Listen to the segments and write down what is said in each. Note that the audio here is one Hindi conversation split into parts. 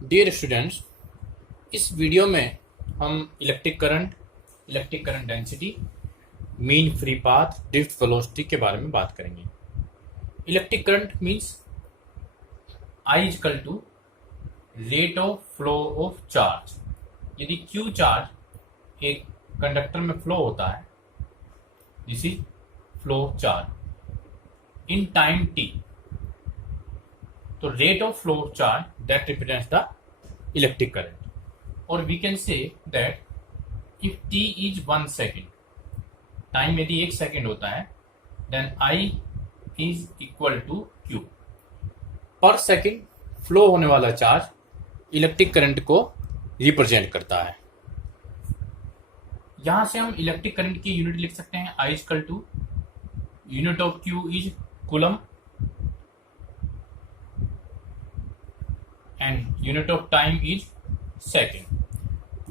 डियर स्टूडेंट्स, इस वीडियो में हम electric current density, mean free path, drift velocity के बारे में बात करेंगे। Electric current means I equal to rate of flow of charge. यदि Q चार्ज एक कंडक्टर में फ्लो होता है, this is flow charge in time t, तो rate of flow charge that represents the electric current. और we can say that if t is 1 second, time यदि 1 सेकेंड होता है, then I is equal to Q। Per second flow होने वाला चार्ज इलेक्ट्रिक करंट को रिप्रेजेंट करता है। यहां से हम इलेक्ट्रिक करंट की यूनिट लिख सकते हैं। I equal to unit of Q is coulomb and unit of time is second.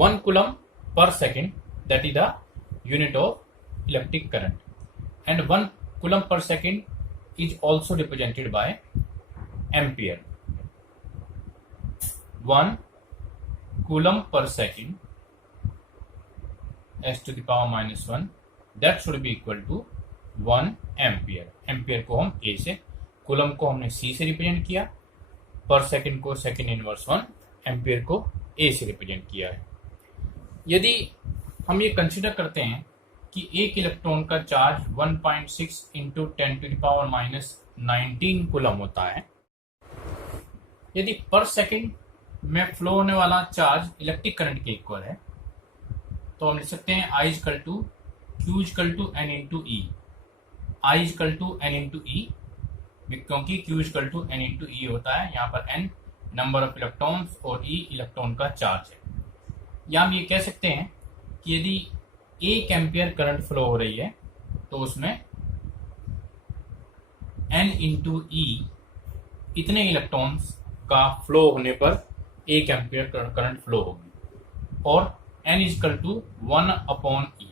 1 coulomb per second, that is the unit of electric current, and 1 coulomb per second is also represented by ampere. 1 coulomb per second s to the power minus 1, that should be equal to 1 ampere. Ampere को हम a से, कूलम को हमने c से रिप्रेजेंट किया, पर सेकंड को सेकंड इनवर्स 1, एम्पियर को ए से रिप्रेजेंट किया है। यदि हम ये कंसिडर करते हैं कि एक इलेक्ट्रॉन का charge 1.6 into 10 to the power minus 19 coulomb होता है, यदि पर सेकंड में फ्लो होने वाला चार्ज इलेक्ट्रिक करंट के इक्वल है, तो हम लिख सकते हैं I equal to Q equal to N into E. I equal to N into E, क्योंकि Q equal to N into E होता है, यहाँ पर N नंबर ऑफ इलेक्ट्रॉन्स और E इलेक्ट्रॉन का चार्ज है। या हम ये कह सकते हैं कि यदि 1 एम्पियर करंट फ्लो हो रही है, तो उसमें N इंटू ई इतने इलेक्ट्रॉन्स का फ्लो होने पर 1 एम्पियर करंट फ्लो होगी, और N equal to 1 upon E.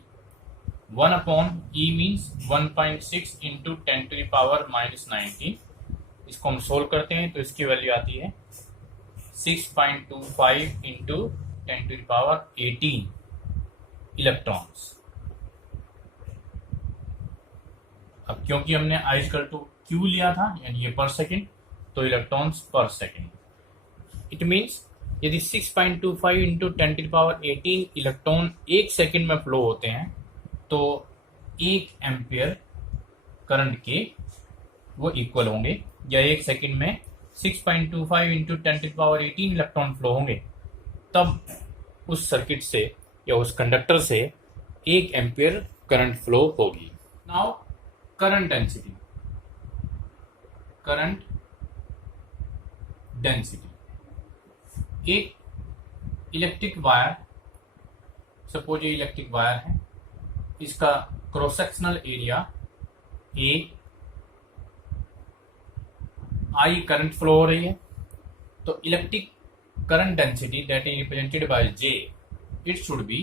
1 upon E means 1.6 into 10 to the power minus 19। इसको हम सोल्व करते हैं तो इसकी वैल्यू आती है 6.25 into 10 to the power 18 electrons. अब क्योंकि हमने I इक्वल टू Q लिया था, यानी ये पर सेकेंड, तो इलेक्ट्रॉन्स पर सेकेंड। इट मीन्स यदि 6.25 into 10 to the power 18 electron 1 second में फ्लो होते हैं, तो 1 एम्पियर करंट के वो इक्वल होंगे, या 1 सेकेंड में 6.25 into 10 to power 18 electron flow होंगे, तब उस सर्किट से या उस कंडक्टर से 1 एम्पियर करंट फ्लो होगी। Now current density. Current density, एक इलेक्ट्रिक वायर, सपोज ये इलेक्ट्रिक वायर है, इसका cross sectional area A, I current flow हो रही है, तो electric current density that is represented by J, it should be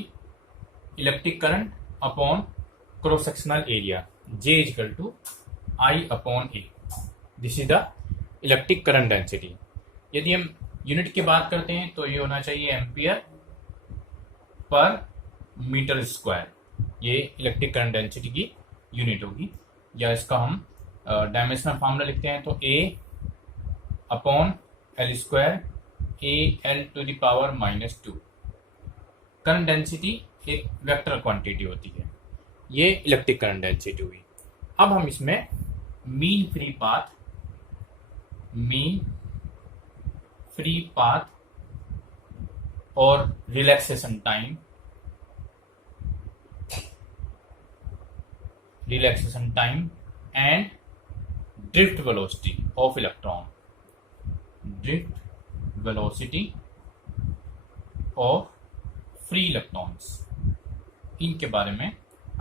electric current upon cross sectional area, J equal to I upon A। This is the electric current density. यदि हम यूनिट की बात करते हैं तो ये होना चाहिए एम्पियर पर मीटर स्क्वायर। ये इलेक्ट्रिक करंट डेंसिटी की यूनिट होगी, या इसका हम डायमेंशनल फार्मूला लिखते हैं तो A upon L square, A L to the power minus 2। Current density एक वेक्टर क्वांटिटी होती है। ये इलेक्ट्रिक करंट डेंसिटी हुई। अब हम इसमें मीन फ्री पाथ और relaxation time and drift velocity of electron, drift velocity of free electrons, इनके बारे में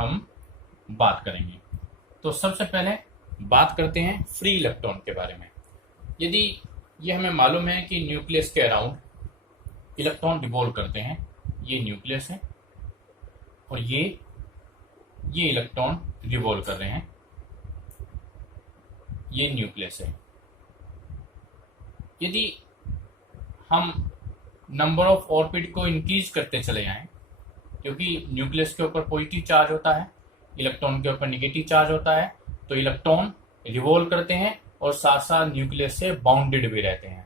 हम बात करेंगे। तो सबसे पहले बात करते हैं फ्री इलेक्ट्रॉन के बारे में। यदि ये हमें मालूम है कि न्यूक्लियस के अराउंड इलेक्ट्रॉन रिवॉल्व करते हैं, ये न्यूक्लियस है और ये इलेक्ट्रॉन रिवॉल्व कर रहे हैं, ये न्यूक्लियस है। यदि हम नंबर ऑफ ऑर्बिट को इंक्रीज करते चले जाएं, क्योंकि न्यूक्लियस के ऊपर पॉजिटिव चार्ज होता है, इलेक्ट्रॉन के ऊपर निगेटिव चार्ज होता है, तो इलेक्ट्रॉन रिवॉल्व करते हैं और साथ साथ न्यूक्लियस से बाउंडेड भी रहते हैं।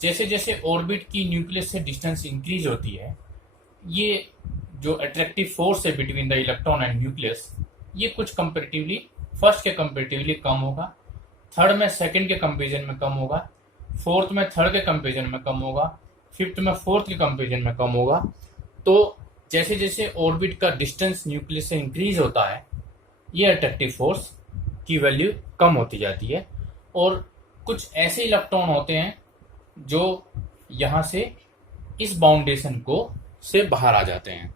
जैसे जैसे ऑर्बिट की न्यूक्लियस से डिस्टेंस इंक्रीज होती है, ये जो अट्रैक्टिव फोर्स है between the electron and nucleus, ये कुछ कंपेरेटिवली फर्स्ट के कंपेरेटिवली कम होगा, थर्ड में सेकंड के कंपेरिजन में कम होगा, फोर्थ में थर्ड के कंपेरिजन में कम होगा, फिफ्थ में फोर्थ के कंपेरिजन में कम होगा। तो जैसे जैसे ऑर्बिट का डिस्टेंस न्यूक्लियस से इंक्रीज होता है, ये अट्रैक्टिव फोर्स की वैल्यू कम होती जाती है। और कुछ ऐसे इलेक्ट्रॉन होते हैं जो यहाँ से इस बाउंडेशन को से बाहर आ जाते हैं।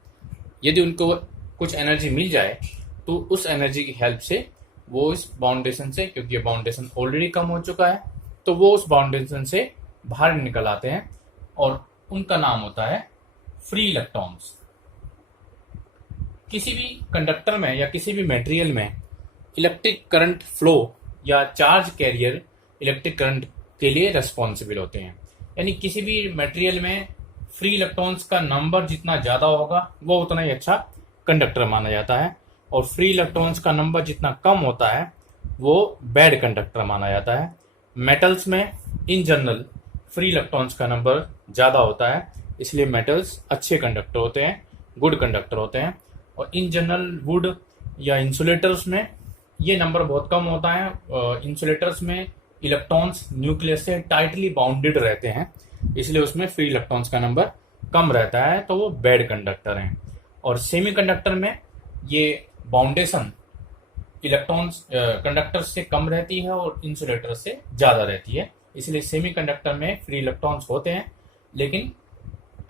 यदि उनको कुछ एनर्जी मिल जाए तो उस एनर्जी की हेल्प से वो इस बाउंडेशन से, क्योंकि ये बाउंडेशन ऑलरेडी कम हो चुका है, तो वो उस बाउंडेशन से बाहर निकल आते हैं और उनका नाम होता है फ्री इलेक्ट्रॉन्स। किसी भी कंडक्टर में या किसी भी मटेरियल में इलेक्ट्रिक करंट फ्लो या चार्ज कैरियर इलेक्ट्रिक करंट के लिए रेस्पॉन्सिबल होते हैं। यानी किसी भी मटेरियल में फ्री इलेक्ट्रॉन्स का नंबर जितना ज़्यादा होगा वो उतना ही अच्छा कंडक्टर माना जाता है, और फ्री इलेक्ट्रॉन्स का नंबर जितना कम होता है वो बैड कंडक्टर माना जाता है। मेटल्स में इन जनरल फ्री इलेक्ट्रॉन्स का नंबर ज़्यादा होता है, इसलिए मेटल्स अच्छे कंडक्टर होते हैं, गुड कंडक्टर होते हैं। और इन जनरल वुड या इंसुलेटर्स में ये नंबर बहुत कम होता है। इंसुलेटर्स में इलेक्ट्रॉन्स न्यूक्लियस से टाइटली बाउंडेड रहते हैं, इसलिए उसमें फ्री इलेक्ट्रॉन्स का नंबर कम रहता है, तो वो बैड कंडक्टर हैं। और सेमीकंडक्टर में ये बाउंडेशन इलेक्ट्रॉन्स कंडक्टर से कम रहती है और इंसुलेटर से ज़्यादा रहती है, इसलिए सेमीकंडक्टर में फ्री इलेक्ट्रॉन्स होते हैं, लेकिन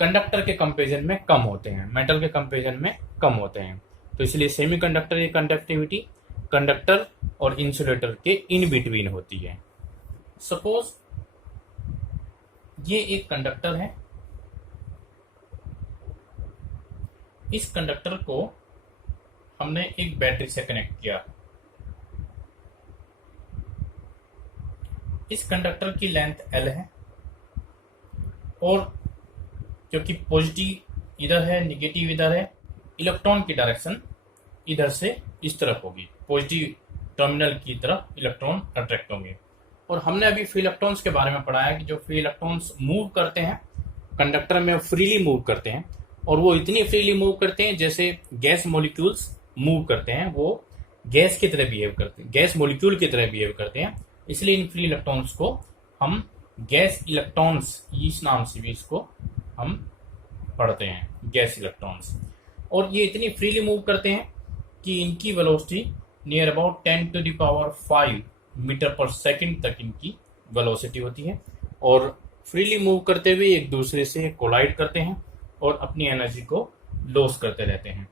कंडक्टर के कंपेरिजन में कम होते हैं, मेटल के कंपेरिजन में कम होते हैं। तो इसलिए सेमीकंडक्टर की कंडक्टिविटी कंडक्टर और इंसुलेटर के इन बिटवीन होती है। सपोज ये एक कंडक्टर है, इस कंडक्टर को हमने एक बैटरी से कनेक्ट किया। इस कंडक्टर की लेंथ L है, और क्योंकि पॉजिटिव इधर है, निगेटिव इधर है, इलेक्ट्रॉन की डायरेक्शन इधर से इस तरफ होगी, पॉजिटिव टर्मिनल की तरफ इलेक्ट्रॉन अट्रैक्ट होंगे। और हमने अभी फ्री इलेक्ट्रॉन्स के बारे में पढ़ा है कि जो फ्री इलेक्ट्रॉन्स मूव करते हैं कंडक्टर में, फ्रीली मूव करते हैं, और वो इतनी फ्रीली मूव करते हैं जैसे गैस मॉलिक्यूल्स मूव करते हैं, वो गैस की तरह बिहेव करते हैं, गैस मॉलिक्यूल की तरह बिहेव करते हैं। इसलिए इन फ्री इलेक्ट्रॉन्स को हम गैस इलेक्ट्रॉन्स, इस नाम से भी इसको हम पढ़ते हैं, गैस इलेक्ट्रॉन्स। और ये इतनी फ्रीली मूव करते हैं कि इनकी वेलोसिटी नियर अबाउट 10⁵ मीटर पर सेकंड तक इनकी वेलोसिटी होती है, और फ्रीली मूव करते हुए एक दूसरे से कोलाइड करते हैं और अपनी एनर्जी को लॉस करते रहते हैं।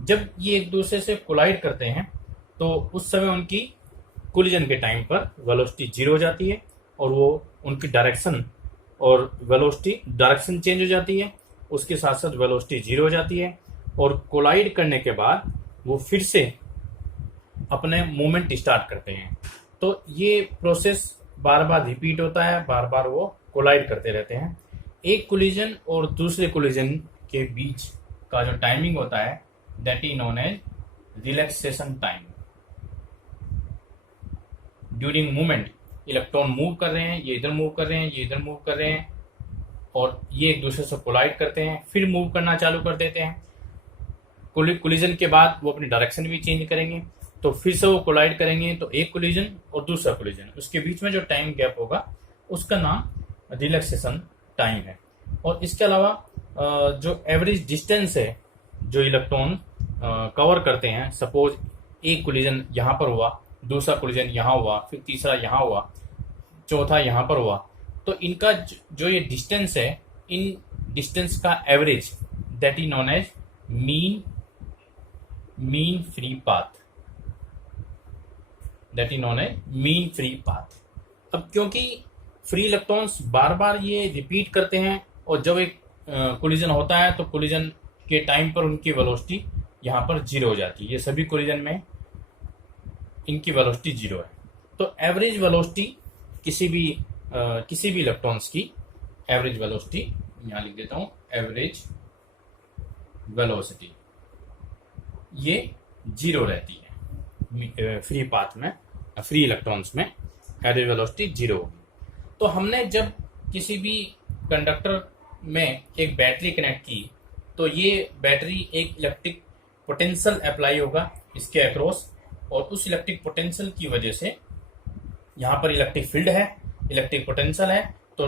जब ये एक दूसरे से कोलाइड करते हैं तो उस समय उनकी कोलिजन के टाइम पर वेलोसिटी 0 हो जाती है, और वो उनकी डायरेक्शन और वेलोसिटी डायरेक्शन चेंज हो जाती है, उसके साथ साथ वेलोसिटी 0 हो जाती है, और कोलाइड करने के बाद वो फिर से अपने मूवमेंट स्टार्ट करते हैं। तो ये प्रोसेस बार बार रिपीट होता है, बार बार वो कोलाइड करते रहते हैं। एक कोलिजन और दूसरे कोलिजन के बीच का जो टाइमिंग होता है that is known age relaxation time. During movement electron move कर रहे हैं, ये इधर मूव कर रहे हैं, ये इधर मूव कर रहे हैं, और ये एक दूसरे से कोलाइड करते हैं, फिर मूव करना चालू कर देते हैं। कोलिजन के बाद वो अपनी डायरेक्शन भी चेंज करेंगे, तो फिर से वो कोलाइड करेंगे, तो एक कोलिजन और दूसरा कोलिजन, उसके बीच में जो टाइम गैप होगा उसका नाम रिलैक्सेशन टाइम है। और इसके अलावा जो एवरेज डिस्टेंस है जो इलेक्ट्रॉन कवर करते हैं, सपोज एक कोलिजन यहाँ पर हुआ, दूसरा कोलिजन यहाँ हुआ, फिर तीसरा यहाँ हुआ, चौथा यहाँ पर हुआ, तो इनका जो ये डिस्टेंस है, इन डिस्टेंस का average that is known as mean free path, that is known as mean free path. अब क्योंकि फ्री इलेक्ट्रॉन्स बार बार ये रिपीट करते हैं, और जब एक कोलिजन होता है तो कोलिजन के टाइम पर उनकी वेलोसिटी यहाँ पर 0 हो जाती है। ये सभी कोलिजन में इनकी वेलोसिटी 0 है। तो एवरेज वेलोसिटी किसी भी इलेक्ट्रॉन्स की एवरेज वेलोसिटी यहां लिख देता हूं एवरेज वेलोसिटी, ये 0 रहती है फ्री पाथ में, फ्री इलेक्ट्रॉन्स में एवरेज वेलोसिटी 0 होगी। तो हमने जब किसी भी कंडक्टर में एक बैटरी कनेक्ट की तो ये बैटरी एक इलेक्ट्रिक पोटेंशियल अप्लाई होगा इसके अक्रॉस, और उस इलेक्ट्रिक पोटेंशियल की वजह से यहाँ पर इलेक्ट्रिक फील्ड है, इलेक्ट्रिक पोटेंशियल है, तो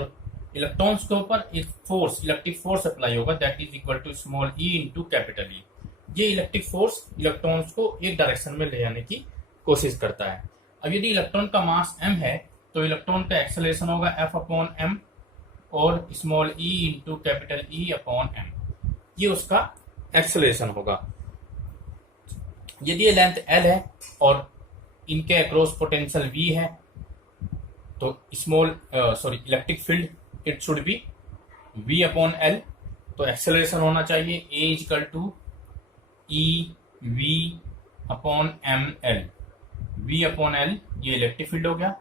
इलेक्ट्रॉन्स के ऊपर एक फोर्स, इलेक्ट्रिक फोर्स अप्लाई होगा, that is equal to small E into capital E. ये इलेक्ट्रिक फोर्स इलेक्ट्रॉन्स को एक डायरेक्शन में ले जाने की कोशिश करता है। अब यदि इलेक्ट्रॉन का मास m है तो इलेक्ट्रॉन का एक्सेलरेशन होगा F अपॉन m और small e into capital E upon m, ये उसका एक्सेलरेशन होगा। यदि ये लेंथ L है और इनके अक्रॉस पोटेंशियल V है तो electric field it should be V upon L, तो एक्सेलरेशन होना चाहिए A equal to E V upon M L. V upon L ये इलेक्ट्रिक फील्ड हो गया,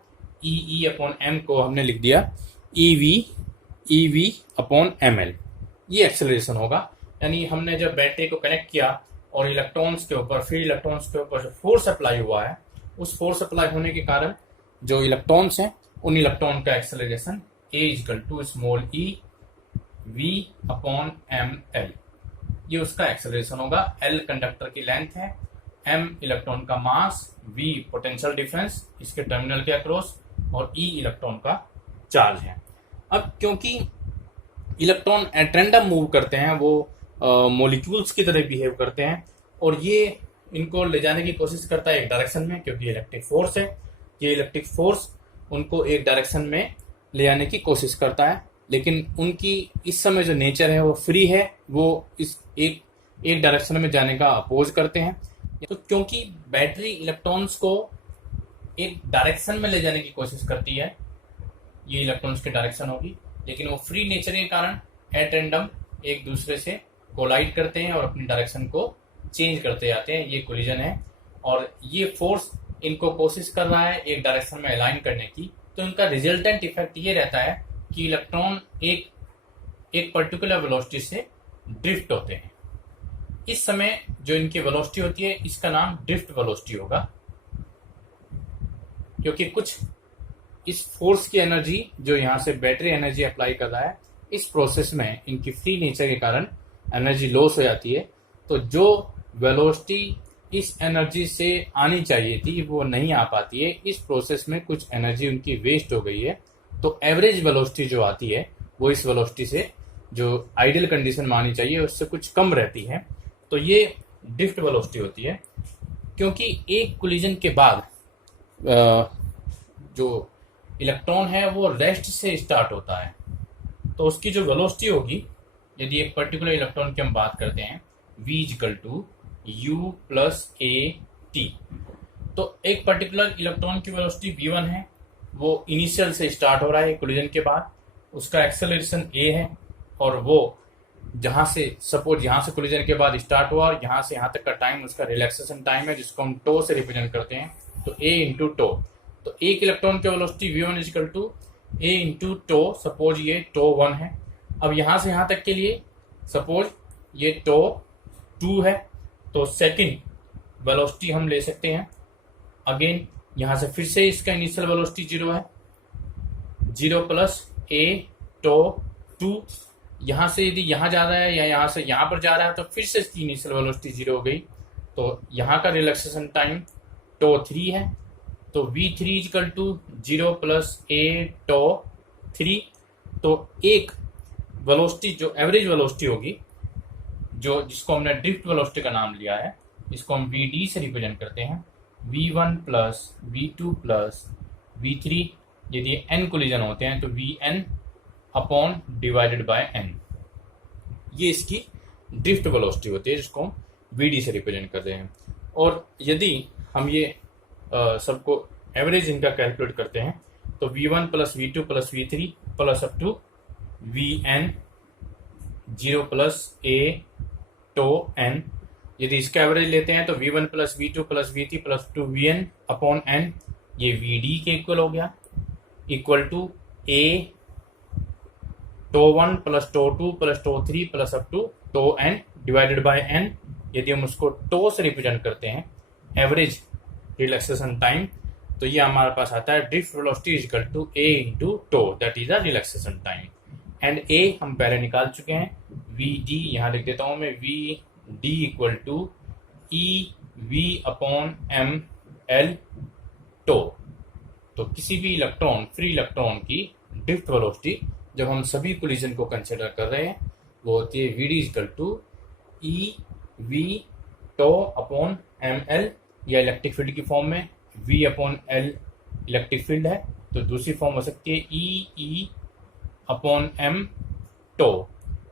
E अपॉन M को हमने लिख दिया E V upon M L, ये एक्सेलरेशन होगा। यानी हमने जब बैटरी को कनेक्ट किया और इलेक्ट्रॉन्स के ऊपर, फ्री इलेक्ट्रॉन्स के ऊपर जो फोर्स अप्लाई हुआ है, उस फोर्स अप्लाई होने के कारण जो इलेक्ट्रॉन्स हैं उन इलेक्ट्रॉन का acceleration A equal to small E V upon M L, ये उसका एक्सेलरेशन होगा। L कंडक्टर की लेंथ है, M इलेक्ट्रॉन का मास, V पोटेंशियल डिफरेंस इसके टर्मिनल के अक्रॉस, और E इलेक्ट्रॉन का चार्ज है। अब क्योंकि इलेक्ट्रॉन एट रैंडम मूव करते हैं, वो मॉलिक्यूल्स की तरह बिहेव करते हैं, और ये इनको ले जाने की कोशिश करता है एक डायरेक्शन में, क्योंकि इलेक्ट्रिक फोर्स है। ये इलेक्ट्रिक फोर्स उनको एक डायरेक्शन में ले जाने की कोशिश करता है, लेकिन उनकी इस समय जो नेचर है वो फ्री है, वो इस एक डायरेक्शन में जाने का अपोज करते हैं। तो क्योंकि बैटरी इलेक्ट्रॉन्स को एक डायरेक्शन में ले जाने की कोशिश करती है, ये इलेक्ट्रॉन्स की डायरेक्शन होगी, लेकिन वो फ्री नेचर के कारण एट रैंडम एक दूसरे से कोलाइड करते हैं और अपनी डायरेक्शन को चेंज करते जाते हैं, ये कोलिजन है। और ये फोर्स इनको कोशिश कर रहा है एक डायरेक्शन में अलाइन करने की, तो इनका रिजल्टेंट इफेक्ट ये रहता है कि इलेक्ट्रॉन एक पर्टिकुलर वेलोसिटी से ड्रिफ्ट होते हैं। इस समय जो इनकी वेलोसिटी होती है इसका नाम ड्रिफ्ट वेलोसिटी होगा, क्योंकि कुछ इस फोर्स की एनर्जी जो यहाँ से बैटरी एनर्जी अप्लाई कर रहा है, इस प्रोसेस में इनकी फ्री नेचर के कारण एनर्जी लॉस हो जाती है। तो जो वेलोसिटी इस एनर्जी से आनी चाहिए थी वो नहीं आ पाती है, इस प्रोसेस में कुछ एनर्जी उनकी वेस्ट हो गई है। तो एवरेज वेलोसिटी जो आती है वो इस वेलोसिटी से, जो आइडियल कंडीशन में आनी चाहिए, उससे कुछ कम रहती है। तो ये ड्रिफ्ट वेलोसिटी होती है। क्योंकि एक कोलिजन के बाद जो इलेक्ट्रॉन है वो रेस्ट से स्टार्ट होता है, तो उसकी जो वेलोसिटी होगी, यदि एक पर्टिकुलर इलेक्ट्रॉन की हम बात करते हैं, V equal to U plus A T, तो एक पर्टिकुलर इलेक्ट्रॉन की वेलोसिटी V1 है, वो इनिशियल से स्टार्ट हो रहा है कोलिजन के बाद, उसका एक्सेलरेशन A है, और वो जहां से सपोज यहाँ से कोलिजन के बाद स्टार्ट हुआ और यहाँ से यहाँ तक का टाइम उसका रिलैक्सेशन टाइम है, जिसको हम टो से रिप्रेजेंट करते हैं, तो A इंटू टो। तो एक इलेक्ट्रॉन की velocity V1 equal to A into tau, suppose ये टो 1 है। अब यहाँ से यहाँ तक के लिए सपोज ये टो 2 है, तो सेकंड वेलोसिटी हम ले सकते हैं। अगेन यहाँ से फिर से इसका इनिशियल वेलोसिटी 0 है, 0 प्लस A टो 2। यहाँ से यदि यहाँ जा रहा है या यहाँ से यहाँ पर जा रहा है तो फिर से इसकी इनिशियल वेलोसिटी 0 हो गई। तो यहाँ का रिलैक्सेशन टाइम टो 3 है, तो V3 equal to 0 plus A tau 3। तो एक वेलोसिटी जो एवरेज वेलोसिटी होगी, जो जिसको हमने ड्रिफ्ट वेलोसिटी का नाम लिया है, इसको हम VD से रिप्रेजेंट करते हैं, V1 plus V2 plus V3। यदि n कोलिजन होते हैं तो Vn upon divided by n, ये इसकी ड्रिफ्ट वेलोसिटी होती है, जिसको हम VD से रिप्रेजेंट करते हैं। और यदि हम ये सबको एवरेज इनका कैलकुलेट करते हैं तो V1 plus V2 plus V3 plus up to Vn 0 plus A tau n। यदि इसका एवरेज लेते हैं तो V1 plus V2 plus V3 plus to Vn upon n, ये VD के इक्वल हो गया, equal to A τ1 plus τ2 plus τ3 plus up to τn divided by n। यदि हम उसको टो से रिप्रेजेंट करते हैं एवरेज रिलैक्सेशन टाइम, तो ये हमारे पास आता है drift velocity is equal to a into tau, that is the relaxation time. And a हम पहले निकाल चुके हैं, वी डी यहाँ लिख देता हूं मैं, V D equal to E V upon M L tau. तो किसी भी इलेक्ट्रॉन, फ्री इलेक्ट्रॉन की ड्रिफ्ट वेलोसिटी जब हम सभी कोलिजन को कंसिडर कर रहे हैं वो होती है V D equal to E V tau upon M L, या इलेक्ट्रिक फील्ड की फॉर्म में V upon L electric field है, तो दूसरी फॉर्म हो सकती है E upon M tau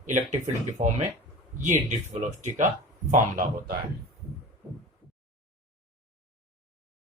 electric field की फॉर्म में। ये ड्रिफ्ट वेलोसिटी का फॉर्मूला होता है।